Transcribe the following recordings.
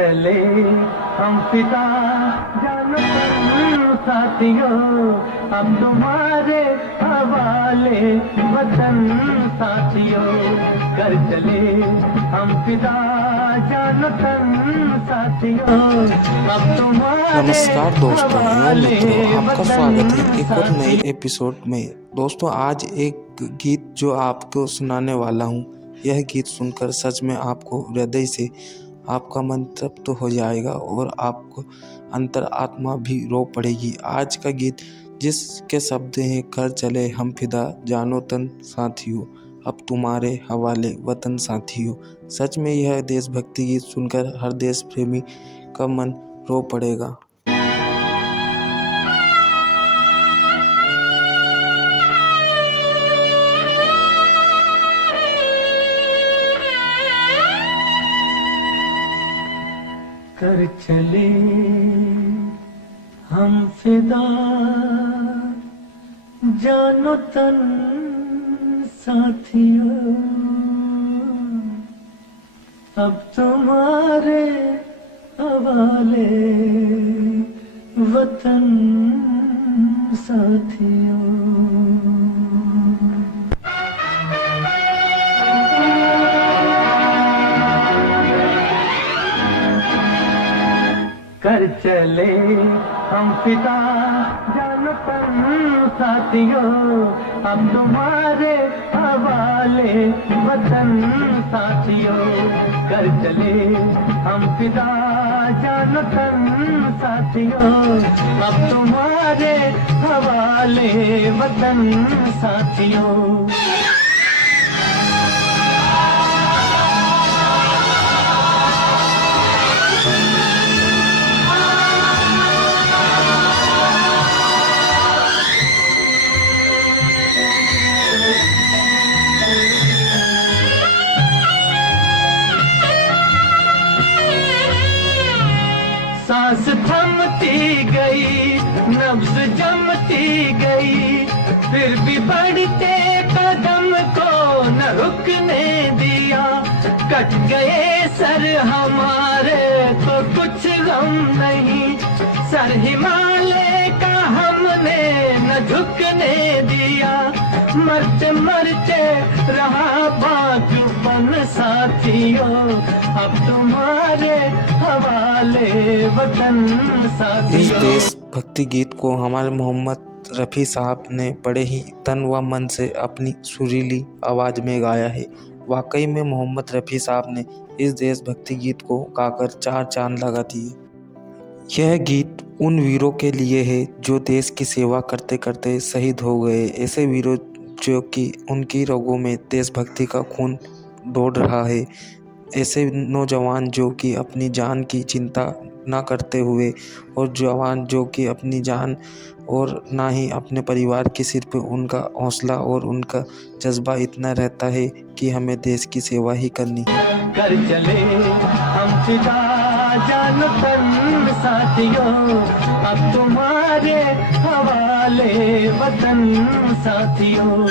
चले हम पिता जानो तुम साथियों, अब तुम्हारे हवाले वतन साथियों। कर चले हम पिता जानो तुम साथियों, अब तुम्हारे नमस्कार दोस्तों एवं मित्रों, हवाले आपका वतन स्वागत है एक और नए साथियों। एपिसोड में। दोस्तों आज एक गीत जो आपको सुनाने वाला हूँ, यह गीत सुनकर सच में आपको हृदय से आपका मन तृप्त हो जाएगा और आपको अंतर आत्मा भी रो पड़ेगी। आज का गीत जिसके शब्द हैं, कर चले हम फिदा जानो तन साथियों, अब तुम्हारे हवाले वतन साथियों। सच में यह देशभक्ति गीत सुनकर हर देश प्रेमी का मन रो पड़ेगा। कर चले हम फिदा जानो तन साथियों, अब तुम्हारे हवाले वतन साथियों। कर चले हम पिता जानो तुम साथियों, अब तुम्हारे हवाले वतन साथियों। कर चले हम पिता जानो तुम साथियों, अब तुम्हारे हवाले वतन साथियों। सांस थमती गई, नब्ज जमती गई, फिर भी बढ़ते कदम को न रुकने दिया। कट गए सर हमारे तो कुछ गम नहीं, सर हिमालय का हमने न झुकने दिया। मरते मरते रहा बाजुपन साथियों, अब तुम्हारे हवाले वतन इस साथियों। देशभक्ति गीत को हमारे मोहम्मद रफ़ी साहब ने बड़े ही तन व मन से अपनी सुरीली आवाज़ में गाया है। वाकई में मोहम्मद रफ़ी साहब ने इस देशभक्ति गीत को गाकर चार चांद लगा दिए। यह गीत उन वीरों के लिए है जो देश की सेवा करते करते शहीद हो गए। ऐसे वीरों जो कि उनकी रगों में देशभक्ति का खून दौड़ रहा है। ऐसे नौजवान जो कि अपनी जान की चिंता ना करते हुए, और जवान जो कि अपनी जान और ना ही अपने परिवार के सिर पे उनका हौसला और उनका जज्बा इतना रहता है कि हमें देश की सेवा ही करनी है। कर चले हम फिदा जानो तुम साथियों, अब तुम्हारे हवाले वतन साथियों।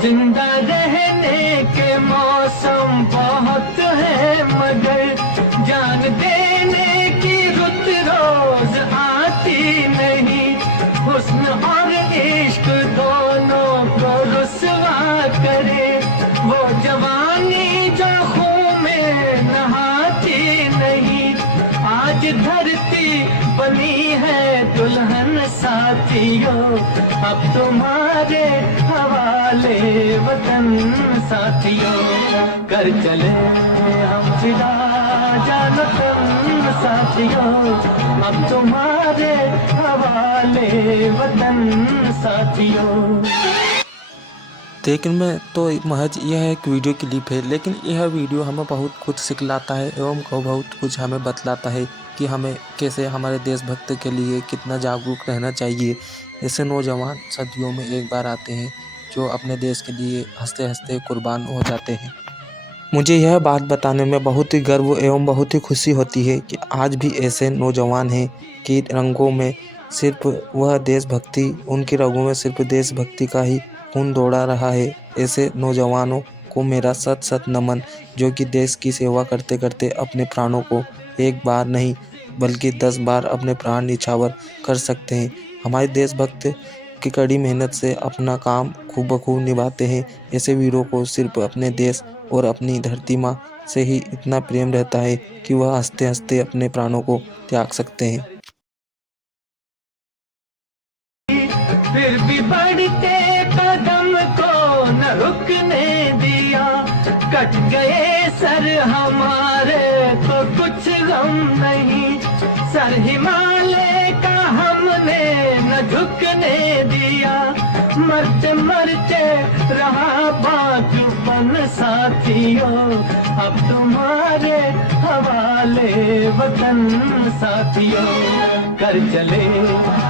जिंदा रहने के मौसम बहुत है, मगर जान देने की रुत रोज आती नहीं। हुस्न और इश्क दोनों को रुसवा करे, वो जवानी जो खून में नहाती नहीं। आज धरती बनी है दुल्हन साथियों, अब तुम्हारे हवाले वतन साथियों। कर चले हम फिदा जानो तुम साथियों, अब तुम्हारे हवाले वतन साथियों। देखने में तो महज यह एक वीडियो क्लिप है, लेकिन यह वीडियो हमें बहुत कुछ सिखलाता है एवं बहुत कुछ हमें बतलाता है कि हमें कैसे हमारे देशभक्त के लिए कितना जागरूक रहना चाहिए। ऐसे नौजवान सदियों में एक बार आते हैं जो अपने देश के लिए हंसते हंसते कुर्बान हो जाते हैं। मुझे यह बात बताने में बहुत ही गर्व एवं बहुत ही खुशी होती है कि आज भी ऐसे नौजवान हैं कि रंगों में सिर्फ वह देशभक्ति, उनकी रगों में सिर्फ देशभक्ति का ही खून दौड़ा रहा है। ऐसे नौजवानों को मेरा सत सत नमन, जो कि देश की सेवा करते करते अपने प्राणों को एक बार नहीं बल्कि 10 बार अपने प्राण निछावर कर सकते हैं। हमारे देशभक्त की कड़ी मेहनत से अपना काम खूब बखूब निभाते हैं। ऐसे वीरों को सिर्फ अपने देश और अपनी धरती माँ से ही इतना प्रेम रहता है कि वह हंसते हंसते अपने प्राणों को त्याग सकते हैं। फिर भी बढ़ते कदम को न रुकने दिया, कट गए सर हमारे तो कुछ गम नहीं, सर हिमालय का हमने न झुकने दिया, मरते मरते रहा बाजुपन साथियों, अब तुम्हारे हवाले वतन साथियों, कर चले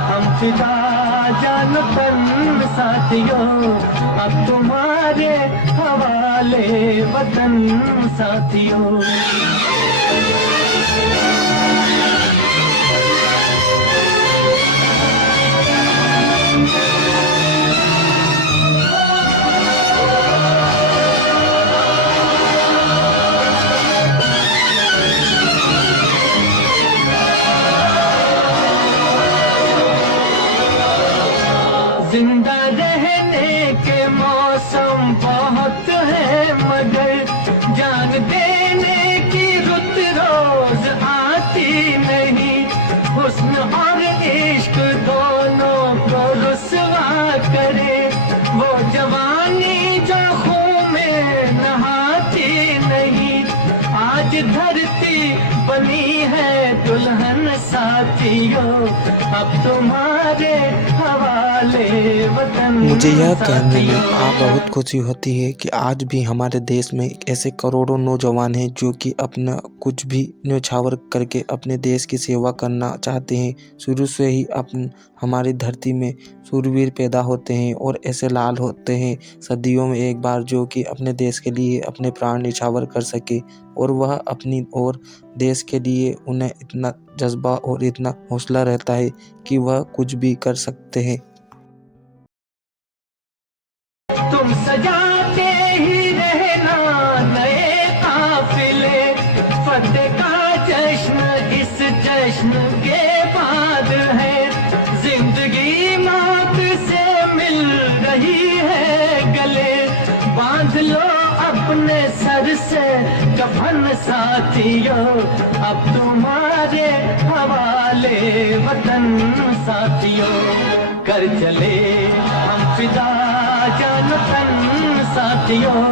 हम फिदा जान तन साथियों, अब तुम्हारे हवाले वतन साथियों। जिंदा रहने के मौसम बहुत है, मगर जान देने की रुत रोज आती नहीं, हुस्न और इश्क दोनों को रुसवा करे, वो जवानी जो खून में नहाती नहीं, आज धरती बनी है दुल्हन साथियों, अब तुम्हारे हवाले वतन। मुझे यह कहने में बहुत खुशी होती है कि आज भी हमारे देश में ऐसे करोड़ों नौजवान हैं जो कि अपना कुछ भी न्यौछावर करके अपने देश की सेवा करना चाहते हैं। शुरू से ही हमारी धरती में शूरवीर पैदा होते हैं और ऐसे लाल होते हैं सदियों में एक बार, जो कि अपने देश के लिए अपने प्राण न्यौछावर कर सके, और वह अपनी और देश के लिए उन्हें इतना जज्बा और इतना हौसला रहता है कि वह कुछ भी कर सकते हैं। तुम सजाते ही रहना नए काफिले, फतेह का जश्न इस जश्न के बाद है, जिंदगी मौत से मिल रही है गले, बांध लो अपने सर से कफन साथियों, अब तुम्हारे हवाले वतन साथियों, कर चले हम फिदा जान तन साथियों,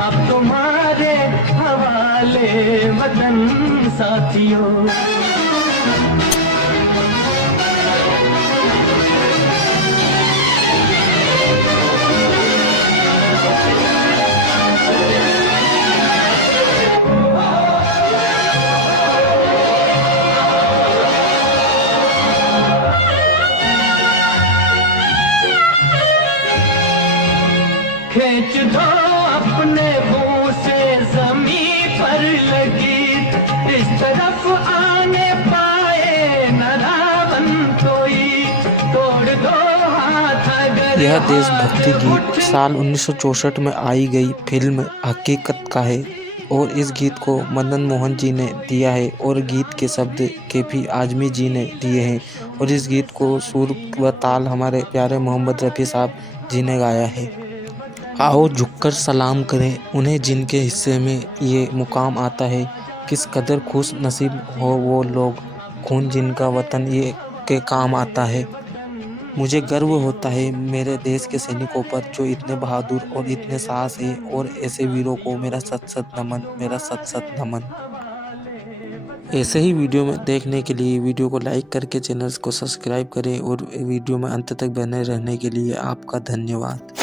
अब तुम्हारे हवाले वतन साथियों। खींच दो अपने मुंह से जमीन पर लगी, इस तरफ आने पाए न रावण कोई, तोड़ दो हाथ अगर। यह देशभक्ति गीत साल 1964 में आई गई फिल्म हकीकत का है और इस गीत को मदन मोहन जी ने दिया है और गीत के शब्द के.पी. आज़मी जी ने दिए हैं और इस गीत को सुर व ताल हमारे प्यारे मोहम्मद रफ़ी साहब जी ने गाया है। आओ झुककर सलाम करें उन्हें जिनके हिस्से में ये मुकाम आता है, किस कदर खुश नसीब हो वो लोग, खून जिनका वतन ये के काम आता है। मुझे गर्व होता है मेरे देश के सैनिकों पर जो इतने बहादुर और इतने साहस हैं, और ऐसे वीरों को मेरा सत सत नमन, मेरा सत सत नमन। ऐसे ही वीडियो में देखने के लिए वीडियो को लाइक करके चैनल को सब्सक्राइब करें और वीडियो में अंत तक बने रहने के लिए आपका धन्यवाद।